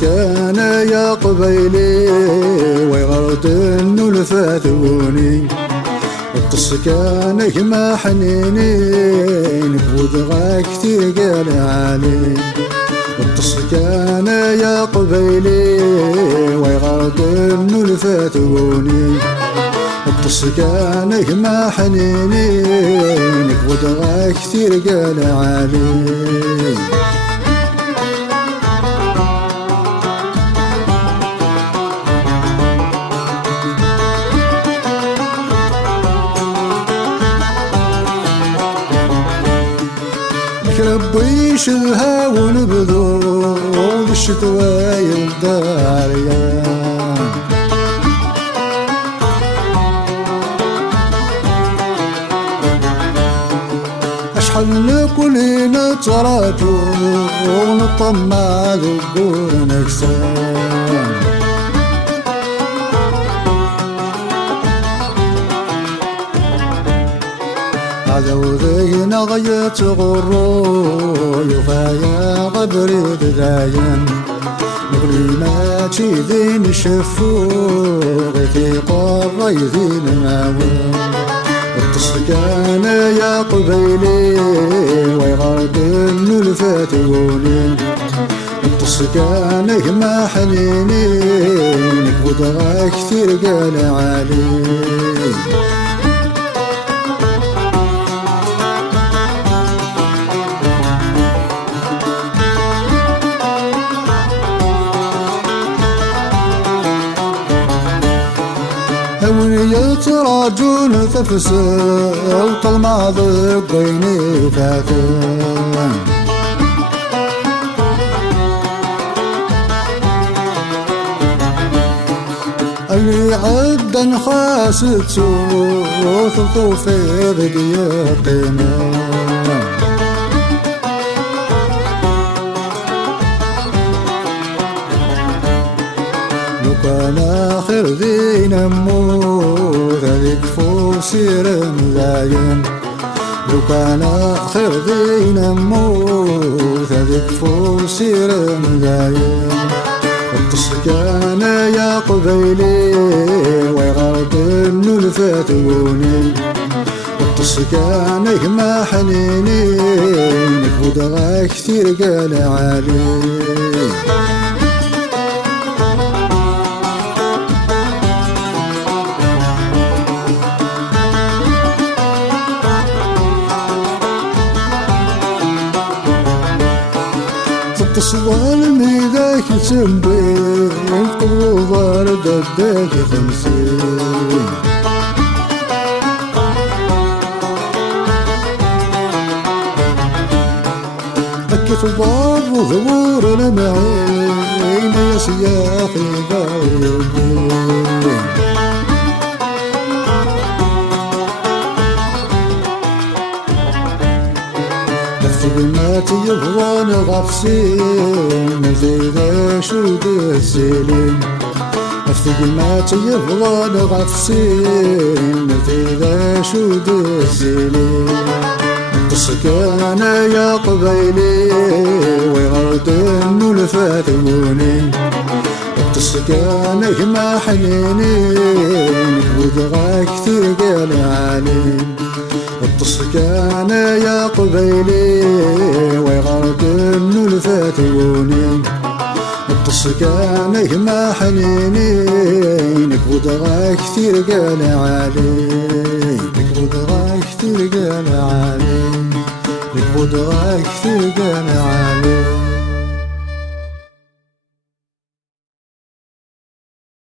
كان يا قبيلي ويغرد انو الفاثوني كان كما حنيني نفوت غا كتير قال علي كان يا قبيلي ويغرد انو الفاثوني كان كما حنيني نفوت غا كتير قال علي ربي شلها ونبذول الشتوى الداريان أشحال كلنا تراجو ونطمع ذكور نكسان عذوذينا غيت غرو يفايا غبريد داين نقولي ما تشيدين شفو غيثي قرى يذين معون كان يا قبيلي ويغرد انو الفاتوني كان كما حنيني نكبد غا كثير قال علي يتراجون تفسر وطلما ضقيني فاتن اللي عدا خاست سوث الطوفي ضدي الطيمان كان آخر ذي نموت هذيك فوسير مذاين لو كان آخر ذي نموت هذيك فوسير مذاين كان يا قبيلي ويغرد انو الفاتوني كان كما حنيني نكبد غا كثير قال علي تصوال ميداك تنبين قبوضار دداك تمسين أكت الضاب وظهور المعين يا سياخي بايدين ما تيبغون غفسين مزيد شود السليم أفتق ما تيبغون غفسين مزيد شود السليم كان يا قبيلي ويغرد انو الفاتوني كان كما حنيني نكبد غا كثير قال علي كان يا قبيلي ويغرد انو الفاتوني كان كما حنيني نكبد غا كثير قال علي نكبد غا كثير قال علي نكبد غا كثير قال علي